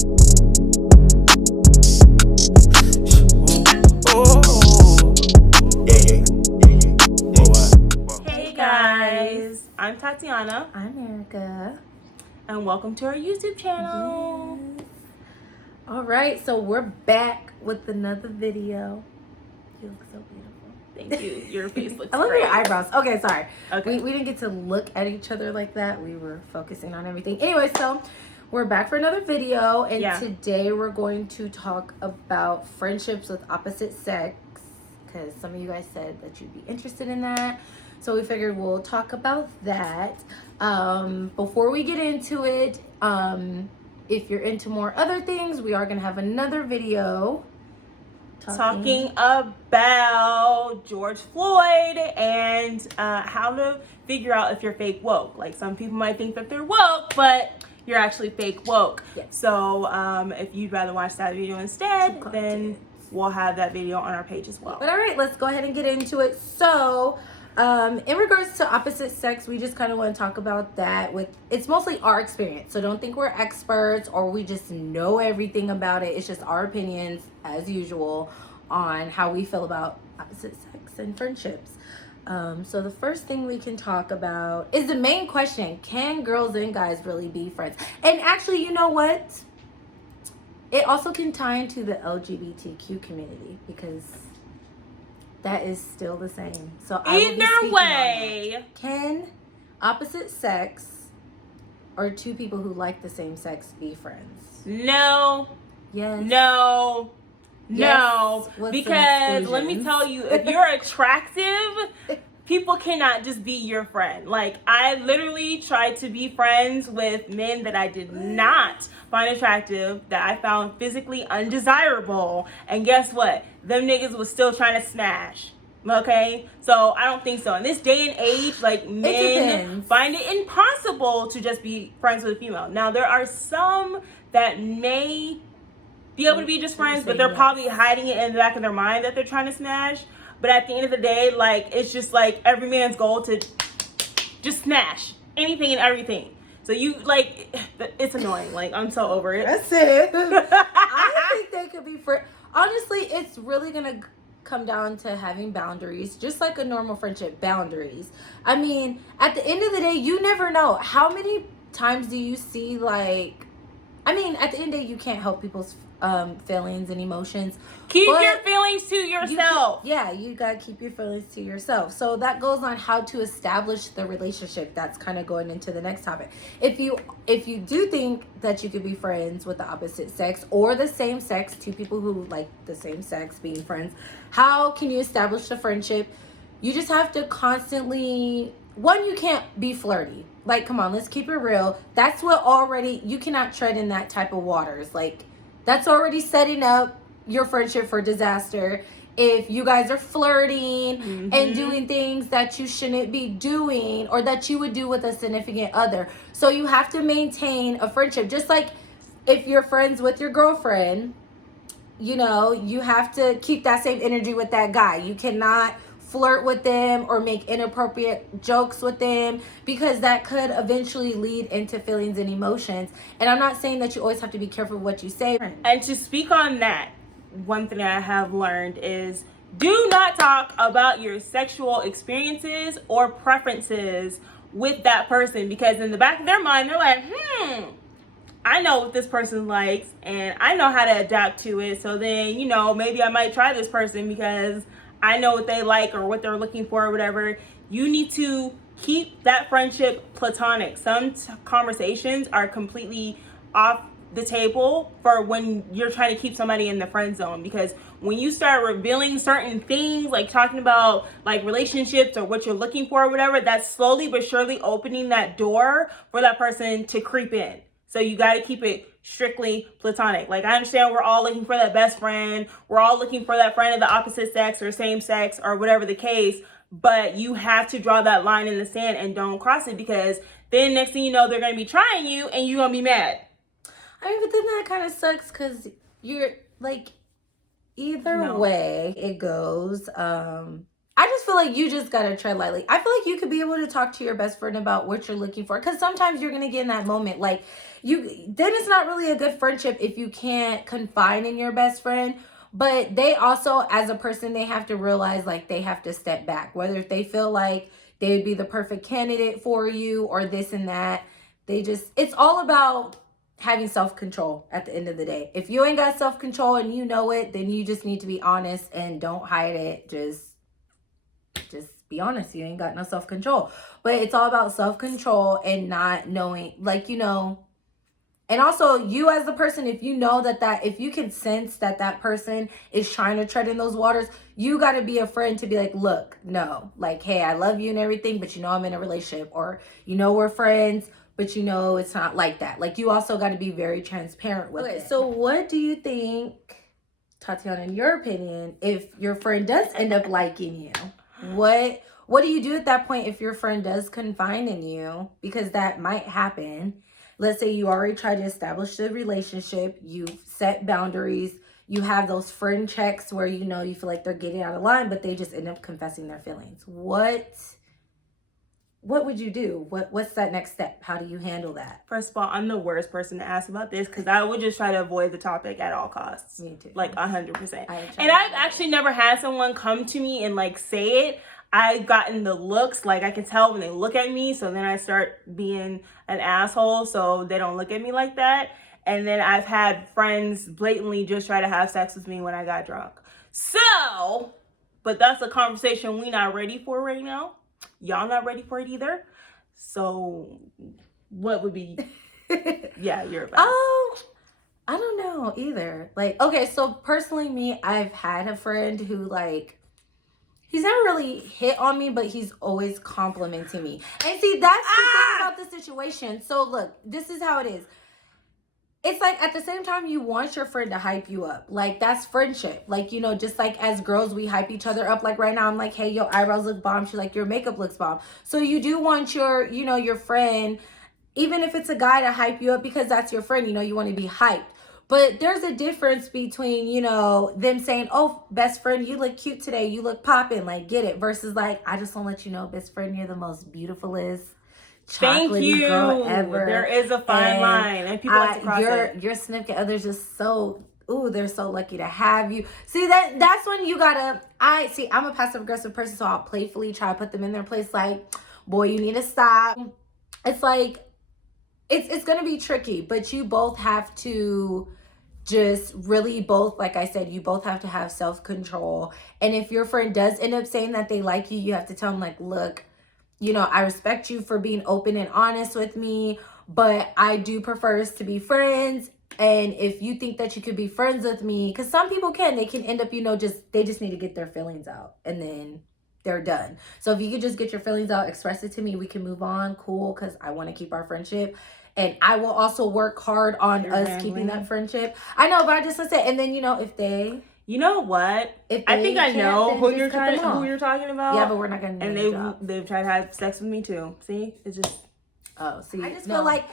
Hey guys, I'm Tatiana. I'm Erica. And welcome to our YouTube channel. Yes. All right, so we're back with another video. You look so beautiful. Thank you. Your face looks I love great. your eyebrows. Okay, sorry. Okay. We didn't get to look at each other like that. We were focusing on everything. Anyway, so we're back for another video, and today we're going to talk about friendships with opposite sex, because some of you guys said that you'd be interested in that. So we figured we'll talk about that. Before we get into it, if you're into more other things, we are going to have another video talking about George Floyd and how to figure out if you're fake woke. Like, some people might think that they're woke, but you're actually fake woke. Yes. So if you'd rather watch that video instead, then we'll have that video on our page as well. But all right, let's go ahead and get into it. So in regards to opposite sex, we just kind of want to talk about that. It's mostly our experience, so don't think we're experts or we just know everything about it. It's just our opinions, as usual, on how we feel about opposite sex and friendships. So the first thing we can talk about is the main question: can girls and guys really be friends? And actually, you know what? It also can tie into the LGBTQ community, because that is still the same. So either way, can opposite sex or two people who like the same sex be friends? No. Yes. No. Yes. No. Because let me tell you, if you're attractive, people cannot just be your friend. Like, I literally tried to be friends with men that I did not find attractive, that I found physically undesirable, and guess what? Them niggas was still trying to smash. Okay? So I don't think so. In this day and age, like, men find it impossible to just be friends with a female. Now, there are some that may be able to be just friends, but they're probably hiding it in the back of their mind that they're trying to smash. But at the end of the day, like, it's just like every man's goal to just smash anything and everything. So you, like, it's annoying. Like, I'm so over it. That's it. I think they could be friends. Honestly, it's really gonna come down to having boundaries, just like a normal friendship. Boundaries. I mean, at the end of the day, you never know. How many times do you see, like, I mean, at the end of the day, you can't help people's feelings and emotions. Keep your feelings to yourself. You gotta keep your feelings to yourself. So that goes on how to establish the relationship. That's kind of going into the next topic. If you do think that you could be friends with the opposite sex or the same sex, two people who like the same sex being friends, how can you establish the friendship? You just have to constantly, you can't be flirty. Like, come on, let's keep it real. That's what already, you cannot tread in that type of waters. Like, that's already setting up your friendship for disaster. If you guys are flirting and doing things that you shouldn't be doing, or that you would do with a significant other. So you have to maintain a friendship. Just like if you're friends with your girlfriend, you know, you have to keep that same energy with that guy. You cannot flirt with them or make inappropriate jokes with them, because that could eventually lead into feelings and emotions. And I'm not saying that you always have to be careful what you say. And to speak on that, one thing I have learned is, do not talk about your sexual experiences or preferences with that person, because in the back of their mind, they're like, I know what this person likes and I know how to adapt to it. So then, you know, maybe I might try this person because I know what they like or what they're looking for or whatever. You need to keep that friendship platonic. Some conversations are completely off the table for when you're trying to keep somebody in the friend zone, because when you start revealing certain things, like talking about like relationships or what you're looking for or whatever, that's slowly but surely opening that door for that person to creep in. So you got to keep it strictly platonic. Like, I understand we're all looking for that best friend. We're all looking for that friend of the opposite sex or same sex or whatever the case. But you have to draw that line in the sand and don't cross it, because then next thing you know, they're going to be trying you and you're going to be mad. I mean, but then that kind of sucks, because you're like, either way it goes, I just feel like you just gotta tread lightly. I feel like you could be able to talk to your best friend about what you're looking for, because sometimes you're gonna get in that moment, like then it's not really a good friendship if you can't confide in your best friend. But they also, as a person, they have to realize like they have to step back, whether if they feel like they would be the perfect candidate for you or this and that. It's all about having self-control at the end of the day. If you ain't got self-control and you know it, then you just need to be honest and don't hide it. Just be honest. You ain't got no self-control. But it's all about self-control and not knowing, like, and also you as the person, if you know that if you can sense that person is trying to tread in those waters, you got to be a friend to be like, look, no, like, hey, I love you and everything, but I'm in a relationship, or we're friends, but it's not like that. Like, you also got to be very transparent with it. So what do you think, Tatiana, in your opinion, if your friend does end up liking you? What do you do at that point if your friend does confide in you? Because that might happen. Let's say you already tried to establish the relationship, you've set boundaries, you have those friend checks where you feel like they're getting out of line, but they just end up confessing their feelings. What would you do? What's that next step? How do you handle that? First of all, I'm the worst person to ask about this because I would just try to avoid the topic at all costs. Me too. Like 100%. And I've actually never had someone come to me and like say it. I've gotten the looks, like I can tell when they look at me. So then I start being an asshole so they don't look at me like that. And then I've had friends blatantly just try to have sex with me when I got drunk. So, but that's a conversation we not ready for right now. Y'all not ready for it either. So what would be yeah, your advice? I don't know either. Like, okay, so personally me, I've had a friend who like, he's never really hit on me, but he's always complimenting me. And see, that's the thing about the situation. So look, this is how it is. It's like at the same time you want your friend to hype you up. Like, that's friendship. Like, just like as girls, we hype each other up. Like right now, I'm like, hey, your eyebrows look bomb. She's like, your makeup looks bomb. So you do want your, your friend, even if it's a guy, to hype you up because that's your friend. You want to be hyped. But there's a difference between, them saying, oh, best friend, you look cute today. You look popping. Like, get it. Versus like, I just want to let you know, best friend, you're the most beautifulest chocolatey girl ever. There is a fine line, and people like to cross it. Your significant other's just so, they're so lucky to have you. See, that's when you gotta. I'm a passive aggressive person, so I'll playfully try to put them in their place. Like, boy, you need to stop. It's like, it's gonna be tricky, but you both have to just really both, like I said, you both have to have self-control. And if your friend does end up saying that they like you, you have to tell them like, look, I respect you for being open and honest with me, but I do prefer us to be friends. And if you think that you could be friends with me, because some people they can end up, they just need to get their feelings out and then they're done. So if you could just get your feelings out, express it to me, we can move on. Cool. Because I want to keep our friendship. And I will also work hard on us keeping that friendship. I know, but I just said, and then, if they... You know what? I think I know who you're talking about. Yeah, but we're not gonna. And they've tried to have sex with me too. See, it's just. Oh, see, I just feel like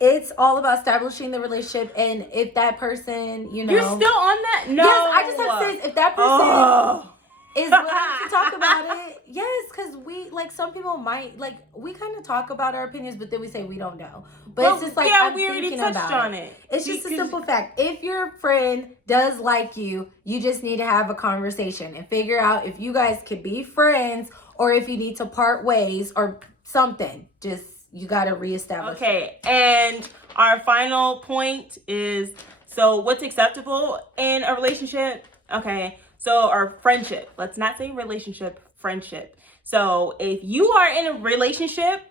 it's all about establishing the relationship, and if that person, you're still on that. No, yes, I just have to say, if that person is willing to talk about it, yes, because we some people might we kind of talk about our opinions, but then we say we don't know. But it's just like, yeah, we already touched on it. It's just a simple fact. If your friend does like you, you just need to have a conversation and figure out if you guys could be friends or if you need to part ways or something. Just, you got to reestablish. Okay, and our final point is, so what's acceptable in a relationship? Okay, so our friendship. Let's not say relationship, friendship. So if you are in a relationship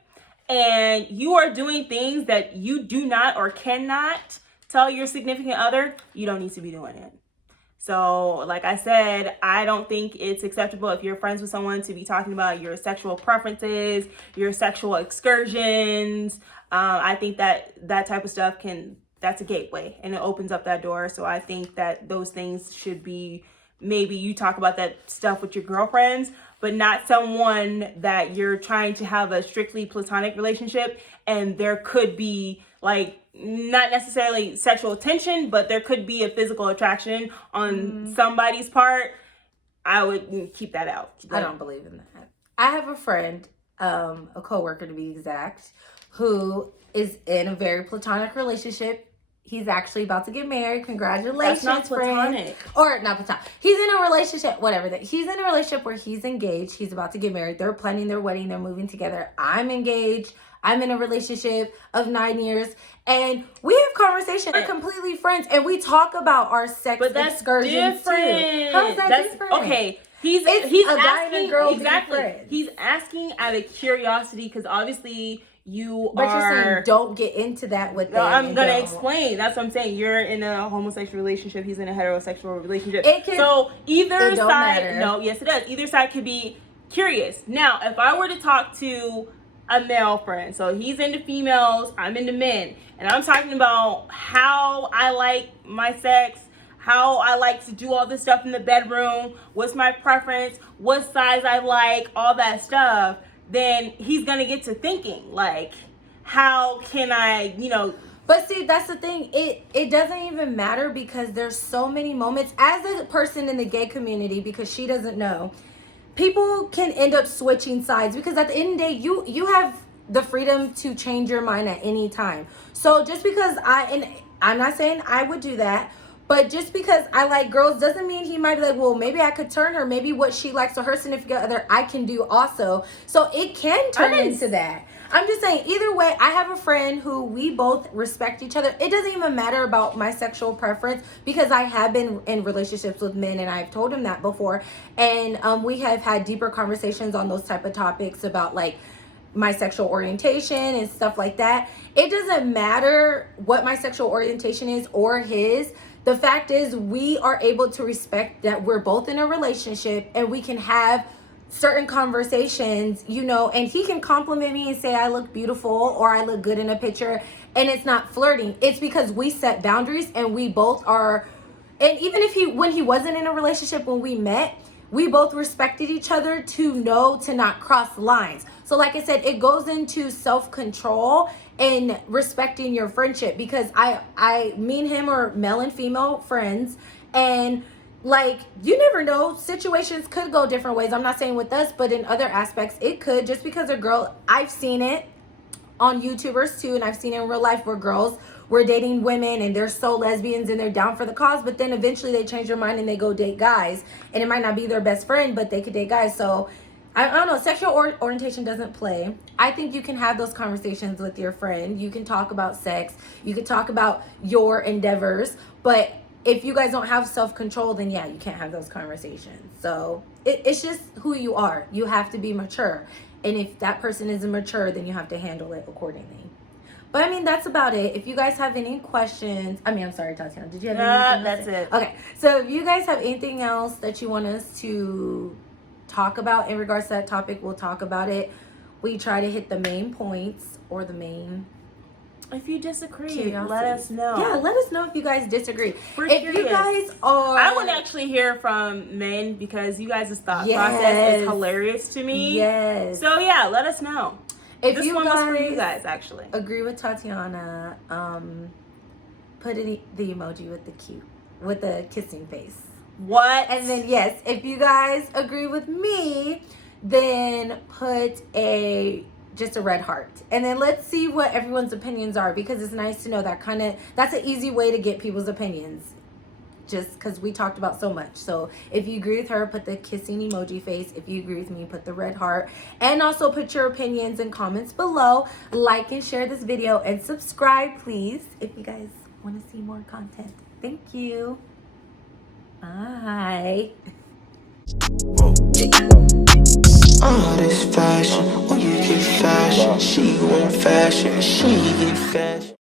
and you are doing things that you do not or cannot tell your significant other, you don't need to be doing it. So like I said, I don't think it's acceptable if you're friends with someone to be talking about your sexual preferences, your sexual excursions. I think that type of stuff that's a gateway and it opens up that door. So I think that those things should be, maybe you talk about that stuff with your girlfriends, but not someone that you're trying to have a strictly platonic relationship. And there could be not necessarily sexual tension, but there could be a physical attraction on somebody's part. I would keep that out. I don't believe in that. I have a friend, a coworker to be exact, who is in a very platonic relationship. He's actually about to get married. Congratulations, That's not platonic. friend. Or not platonic. He's in a relationship, whatever. He's in a relationship where he's engaged. He's about to get married. They're planning their wedding. They're moving together. I'm engaged. I'm in a relationship of 9 years. And we have conversations. We're completely friends. And we talk about our sex excursions too. How is that different? Okay. He's a guy asking, and a girl exactly. being friends. He's asking out of curiosity because obviously you're saying don't get into that with them. No, I'm gonna explain. That's what I'm saying. You're in a homosexual relationship. He's in a heterosexual relationship. So either side, no, yes it does. Either side could be curious. Now, if I were to talk to a male friend, so he's into females, I'm into men, and I'm talking about how I like my sex, how I like to do all this stuff in the bedroom, what's my preference, what size I like, all that stuff, then he's gonna get to thinking, like, how can I, But see, that's the thing. It doesn't even matter because there's so many moments. As a person in the gay community, because she doesn't know, people can end up switching sides because at the end of the day, you have the freedom to change your mind at any time. So just because I'm not saying I would do that, but just because I like girls doesn't mean he might be like, well, maybe I could turn her. Maybe what she likes or her significant other, I can do also. So it can turn into that. I'm just saying, either way, I have a friend who we both respect each other. It doesn't even matter about my sexual preference because I have been in relationships with men and I've told him that before. And we have had deeper conversations on those type of topics about like my sexual orientation and stuff like that. It doesn't matter what my sexual orientation is or his. The fact is we are able to respect that we're both in a relationship and we can have certain conversations, and he can compliment me and say I look beautiful or I look good in a picture, and it's not flirting. It's because we set boundaries and we both are, and even if when he wasn't in a relationship when we met, we both respected each other to know to not cross lines. So like I said, it goes into self-control and respecting your friendship because me and him are male and female friends, and like, you never know, situations could go different ways. I'm not saying with us, but in other aspects it could. Just because a girl, I've seen it on YouTubers too, and I've seen it in real life where girls were dating women and they're so lesbians and they're down for the cause, but then eventually they change their mind and they go date guys, and it might not be their best friend, but they could date guys. So I don't know, sexual orientation doesn't play. I think you can have those conversations with your friend. You can talk about sex, you can talk about your endeavors, but if you guys don't have self-control, then yeah, you can't have those conversations. So it's just who you are. You have to be mature, and if that person isn't mature, then you have to handle it accordingly. But I mean, that's about it. If you guys have any questions, I'm sorry, Tatiana, did you have anything? That's it. Okay, so if you guys have anything else that you want us to talk about in regards to that topic, we'll talk about it. We try to hit the main points or the main. If you disagree, let us know. Yeah, let us know if you guys disagree. If you guys are... I want to actually hear from men because you guys' thought process is hilarious to me. Yes. So yeah, let us know. If this one was for you guys, actually. Agree with Tatiana, put the emoji with the kissing face. What? And then yes, if you guys agree with me, then put just a red heart, and then let's see what everyone's opinions are, because it's nice to know that's an easy way to get people's opinions, just because we talked about so much. So if you agree with her, put the kissing emoji face. If you agree with me, put the red heart, and also put your opinions and comments below. Like and share this video and subscribe, please, if you guys want to see more content. Thank you. Bye. All this fashion, when you get fashion, she want fashion, she get fashion.